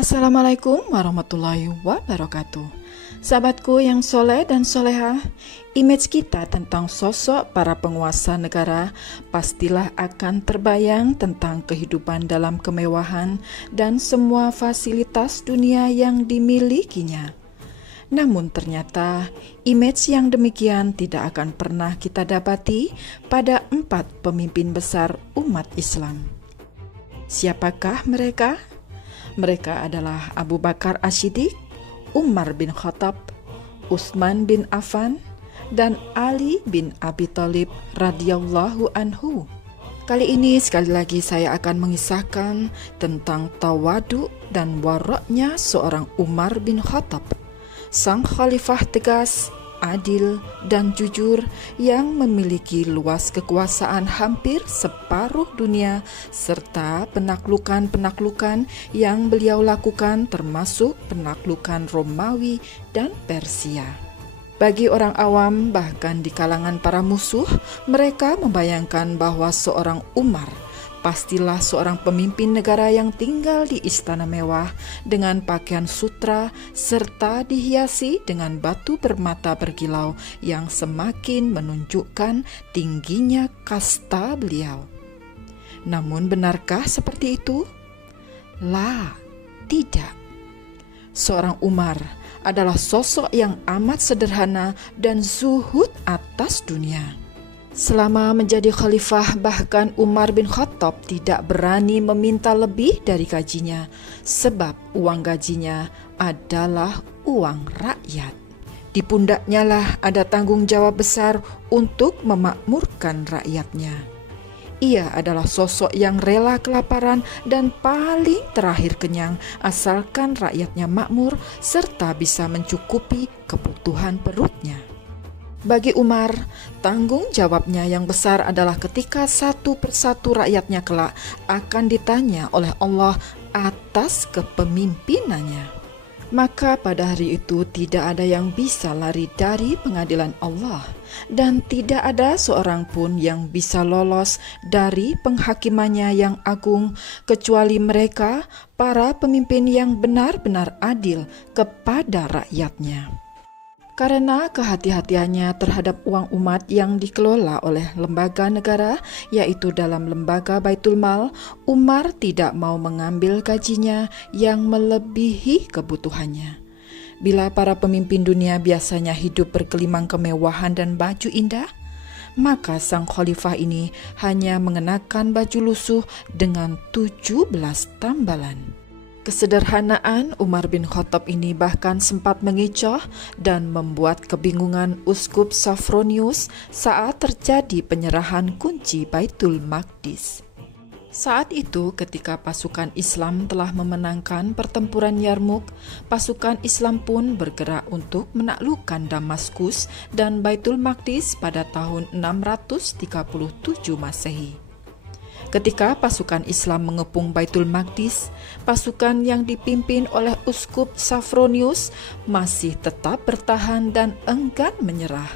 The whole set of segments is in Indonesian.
Assalamualaikum warahmatullahi wabarakatuh. Sahabatku yang soleh dan soleha, image kita tentang sosok para penguasa negara pastilah akan terbayang tentang kehidupan dalam kemewahan dan semua fasilitas dunia yang dimilikinya. Namun ternyata image yang demikian tidak akan pernah kita dapati pada 4 pemimpin besar umat Islam. Siapakah mereka? Mereka adalah Abu Bakar As-Siddiq, Umar bin Khattab, Utsman bin Affan, dan Ali bin Abi Thalib radhiyallahu anhu. Kali ini sekali lagi saya akan mengisahkan tentang tawadu dan waraknya seorang Umar bin Khattab, sang khalifah tegas, adil, dan jujur yang memiliki luas kekuasaan hampir separuh dunia serta penaklukan-penaklukan yang beliau lakukan termasuk penaklukan Romawi dan Persia. Bagi orang awam bahkan di kalangan para musuh, mereka membayangkan bahwa seorang Umar pastilah seorang pemimpin negara yang tinggal di istana mewah dengan pakaian sutra serta dihiasi dengan batu bermata berkilau yang semakin menunjukkan tingginya kasta beliau. Namun benarkah seperti itu? La, tidak. Seorang Umar adalah sosok yang amat sederhana dan zuhud atas dunia. Selama menjadi khalifah, bahkan Umar bin Khattab tidak berani meminta lebih dari gajinya, sebab uang gajinya adalah uang rakyat. Di pundaknya lah ada tanggung jawab besar untuk memakmurkan rakyatnya. Ia adalah sosok yang rela kelaparan dan paling terakhir kenyang, asalkan rakyatnya makmur serta bisa mencukupi kebutuhan perutnya. Bagi Umar, tanggung jawabnya yang besar adalah ketika satu persatu rakyatnya kelak akan ditanya oleh Allah atas kepemimpinannya. Maka pada hari itu tidak ada yang bisa lari dari pengadilan Allah, dan tidak ada seorang pun yang bisa lolos dari penghakimannya yang agung kecuali mereka, para pemimpin yang benar-benar adil kepada rakyatnya. Karena kehati-hatiannya terhadap uang umat yang dikelola oleh lembaga negara, yaitu dalam lembaga Baitul Mal, Umar tidak mau mengambil gajinya yang melebihi kebutuhannya. Bila para pemimpin dunia biasanya hidup bergelimang kemewahan dan baju indah, maka sang khalifah ini hanya mengenakan baju lusuh dengan 17 tambalan. Kesederhanaan Umar bin Khattab ini bahkan sempat mengecoh dan membuat kebingungan Uskup Sophronius saat terjadi penyerahan kunci Baitul Maqdis. Saat itu ketika pasukan Islam telah memenangkan pertempuran Yarmuk, pasukan Islam pun bergerak untuk menaklukkan Damaskus dan Baitul Maqdis pada tahun 637 Masehi. Ketika pasukan Islam mengepung Baitul Maqdis, pasukan yang dipimpin oleh Uskup Sophronius masih tetap bertahan dan enggan menyerah.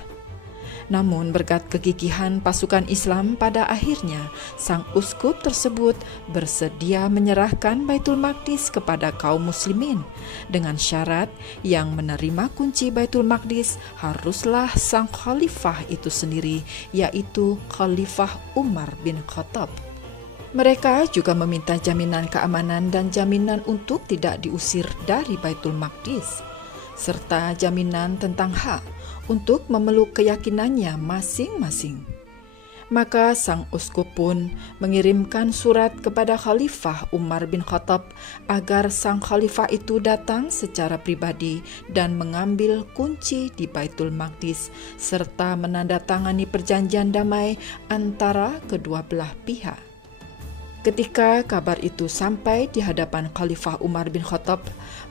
Namun berkat kegigihan pasukan Islam, pada akhirnya sang uskup tersebut bersedia menyerahkan Baitul Maqdis kepada kaum muslimin dengan syarat yang menerima kunci Baitul Maqdis haruslah sang khalifah itu sendiri, yaitu Khalifah Umar bin Khattab. Mereka juga meminta jaminan keamanan dan jaminan untuk tidak diusir dari Baitul Maqdis, serta jaminan tentang hak untuk memeluk keyakinannya masing-masing. Maka sang uskup pun mengirimkan surat kepada Khalifah Umar bin Khattab agar sang khalifah itu datang secara pribadi dan mengambil kunci di Baitul Maqdis serta menandatangani perjanjian damai antara kedua belah pihak. Ketika kabar itu sampai di hadapan Khalifah Umar bin Khattab,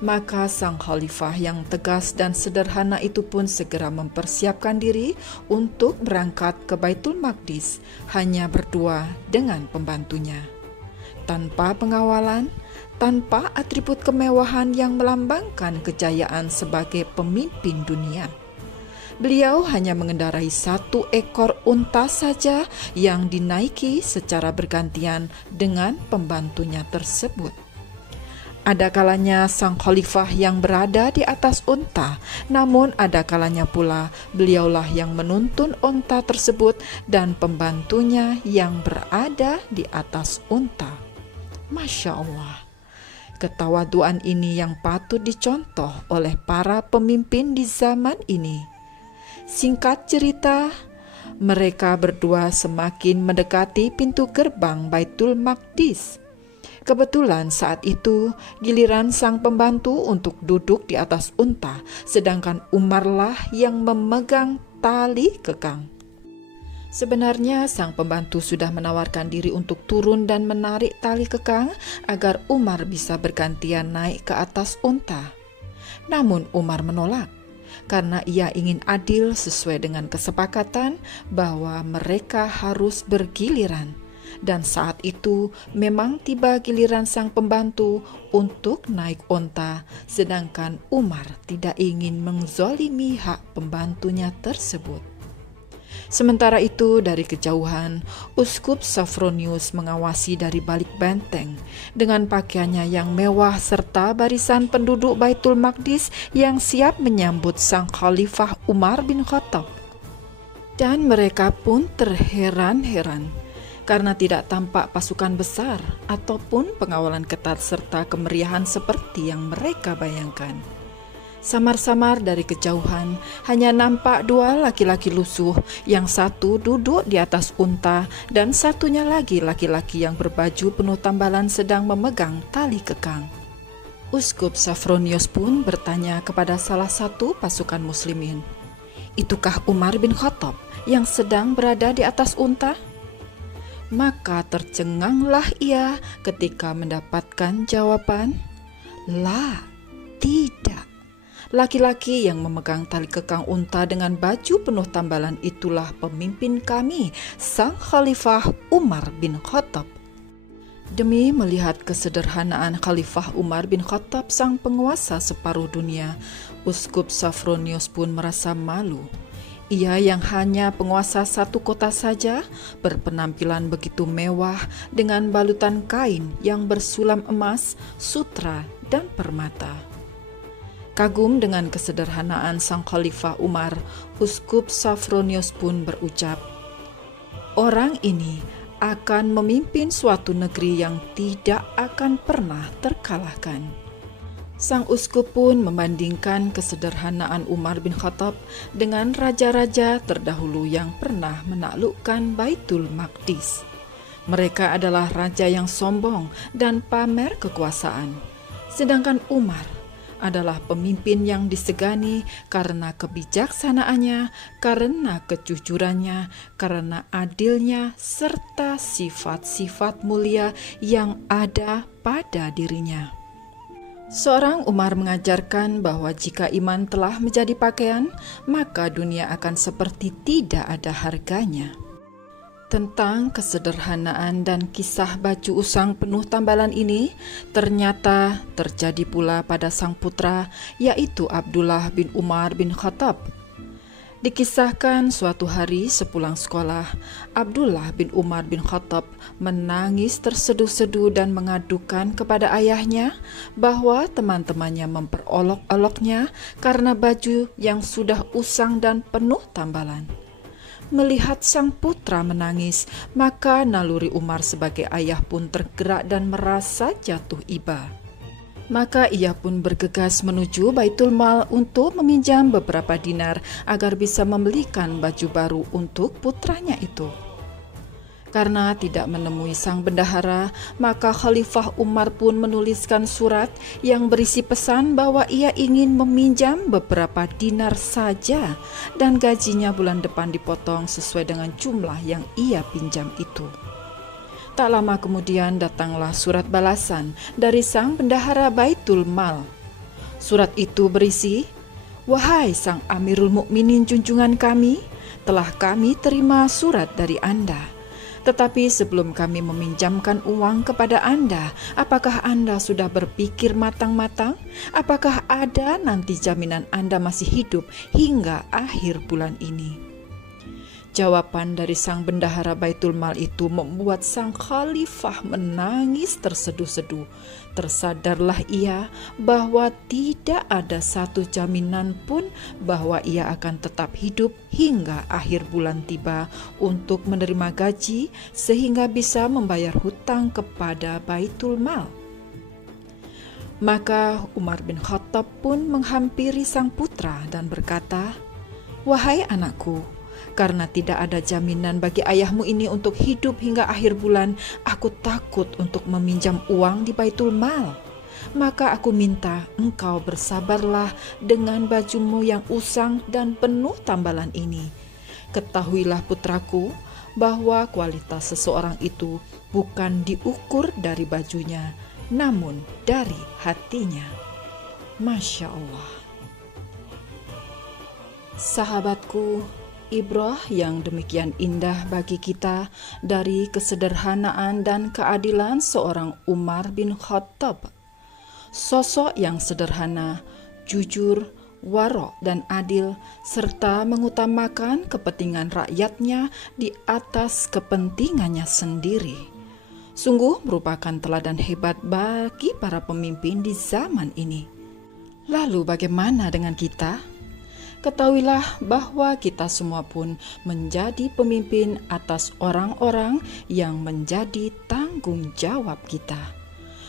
maka sang khalifah yang tegas dan sederhana itu pun segera mempersiapkan diri untuk berangkat ke Baitul Maqdis hanya berdua dengan pembantunya. Tanpa pengawalan, tanpa atribut kemewahan yang melambangkan kejayaan sebagai pemimpin dunia. Beliau hanya mengendarai 1 ekor unta saja yang dinaiki secara bergantian dengan pembantunya tersebut. Ada kalanya sang khalifah yang berada di atas unta, namun ada kalanya pula beliaulah yang menuntun unta tersebut dan pembantunya yang berada di atas unta. Masya Allah, ketawaduan ini yang patut dicontoh oleh para pemimpin di zaman ini. Singkat cerita, mereka berdua semakin mendekati pintu gerbang Baitul Maqdis. Kebetulan saat itu giliran sang pembantu untuk duduk di atas unta, sedangkan Umarlah yang memegang tali kekang. Sebenarnya sang pembantu sudah menawarkan diri untuk turun dan menarik tali kekang agar Umar bisa bergantian naik ke atas unta. Namun Umar menolak karena ia ingin adil sesuai dengan kesepakatan bahwa mereka harus bergiliran. Dan saat itu memang tiba giliran sang pembantu untuk naik unta, sedangkan Umar tidak ingin menzolimi hak pembantunya tersebut. Sementara itu dari kejauhan, Uskup Sophronius mengawasi dari balik benteng dengan pakaiannya yang mewah serta barisan penduduk Baitul Maqdis yang siap menyambut sang Khalifah Umar bin Khattab. Dan mereka pun terheran-heran karena tidak tampak pasukan besar ataupun pengawalan ketat serta kemeriahan seperti yang mereka bayangkan. Samar-samar dari kejauhan hanya nampak dua laki-laki lusuh, yang satu duduk di atas unta dan satunya lagi laki-laki yang berbaju penuh tambalan sedang memegang tali kekang. Uskup Sophronius pun bertanya kepada salah satu pasukan muslimin, "Itukah Umar bin Khattab yang sedang berada di atas unta?" Maka tercenganglah ia ketika mendapatkan jawaban, "La, tidak. Laki-laki yang memegang tali kekang unta dengan baju penuh tambalan itulah pemimpin kami, sang Khalifah Umar bin Khattab." Demi melihat kesederhanaan Khalifah Umar bin Khattab, sang penguasa separuh dunia, Uskup Sophronius pun merasa malu. Ia yang hanya penguasa satu kota saja, berpenampilan begitu mewah dengan balutan kain yang bersulam emas, sutra, dan permata. Kagum dengan kesederhanaan sang Khalifah Umar, Uskup Sophronius pun berucap, "Orang ini akan memimpin suatu negeri yang tidak akan pernah terkalahkan." Sang uskup pun membandingkan kesederhanaan Umar bin Khattab dengan raja-raja terdahulu yang pernah menaklukkan Baitul Maqdis. Mereka adalah raja yang sombong dan pamer kekuasaan, sedangkan Umar adalah pemimpin yang disegani karena kebijaksanaannya, karena kejujurannya, karena adilnya, serta sifat-sifat mulia yang ada pada dirinya. Seorang Umar mengajarkan bahwa jika iman telah menjadi pakaian, maka dunia akan seperti tidak ada harganya. Tentang kesederhanaan dan kisah baju usang penuh tambalan ini ternyata terjadi pula pada sang putra, yaitu Abdullah bin Umar bin Khattab. Dikisahkan suatu hari sepulang sekolah, Abdullah bin Umar bin Khattab menangis terseduh-seduh dan mengadukan kepada ayahnya bahwa teman-temannya memperolok-oloknya karena baju yang sudah usang dan penuh tambalan. Melihat sang putra menangis, maka naluri Umar sebagai ayah pun tergerak dan merasa jatuh iba. Maka ia pun bergegas menuju Baitul Mal untuk meminjam beberapa dinar agar bisa membelikan baju baru untuk putranya itu. Karena tidak menemui sang bendahara, maka Khalifah Umar pun menuliskan surat yang berisi pesan bahwa ia ingin meminjam beberapa dinar saja dan gajinya bulan depan dipotong sesuai dengan jumlah yang ia pinjam itu. Tak lama kemudian datanglah surat balasan dari sang bendahara Baitul Mal. Surat itu berisi, "Wahai sang Amirul Mukminin junjungan kami, telah kami terima surat dari Anda. Tetapi sebelum kami meminjamkan uang kepada Anda, apakah Anda sudah berpikir matang-matang? Apakah ada nanti jaminan Anda masih hidup hingga akhir bulan ini? Jawaban dari sang bendahara Baitul Mal itu membuat sang khalifah menangis terseduh-seduh. Tersadarlah ia bahwa tidak ada satu jaminan pun bahwa ia akan tetap hidup hingga akhir bulan tiba untuk menerima gaji sehingga bisa membayar hutang kepada Baitul Mal. Maka Umar bin Khattab pun menghampiri sang putra dan berkata, "Wahai anakku, karena tidak ada jaminan bagi ayahmu ini untuk hidup hingga akhir bulan, aku takut untuk meminjam uang di Baitul Mal. Maka aku minta engkau bersabarlah dengan bajumu yang usang dan penuh tambalan ini. Ketahuilah putraku, bahwa kualitas seseorang itu bukan diukur dari bajunya, namun dari hatinya." Masya Allah. Sahabatku, ibrah yang demikian indah bagi kita dari kesederhanaan dan keadilan seorang Umar bin Khattab. Sosok yang sederhana, jujur, warok dan adil, serta mengutamakan kepentingan rakyatnya di atas kepentingannya sendiri. Sungguh merupakan teladan hebat bagi para pemimpin di zaman ini. Lalu bagaimana dengan kita? Ketahuilah bahwa kita semua pun menjadi pemimpin atas orang-orang yang menjadi tanggung jawab kita.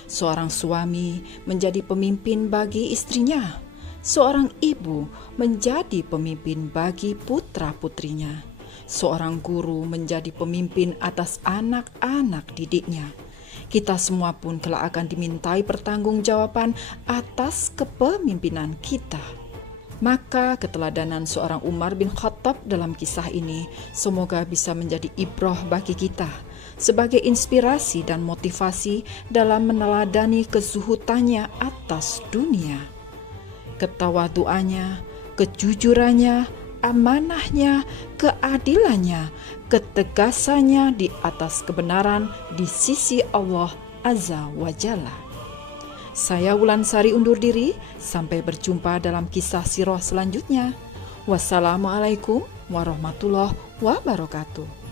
Seorang suami menjadi pemimpin bagi istrinya. Seorang ibu menjadi pemimpin bagi putra-putrinya. Seorang guru menjadi pemimpin atas anak-anak didiknya. Kita semua pun kelak akan dimintai pertanggungjawaban atas kepemimpinan kita. Maka keteladanan seorang Umar bin Khattab dalam kisah ini semoga bisa menjadi ibrah bagi kita sebagai inspirasi dan motivasi dalam meneladani kezuhutannya atas dunia. Ketawaduannya, kejujurannya, amanahnya, keadilannya, ketegasannya di atas kebenaran di sisi Allah Azza wa Jalla. Saya Wulansari undur diri, sampai berjumpa dalam kisah sirah selanjutnya. Wassalamualaikum warahmatullahi wabarakatuh.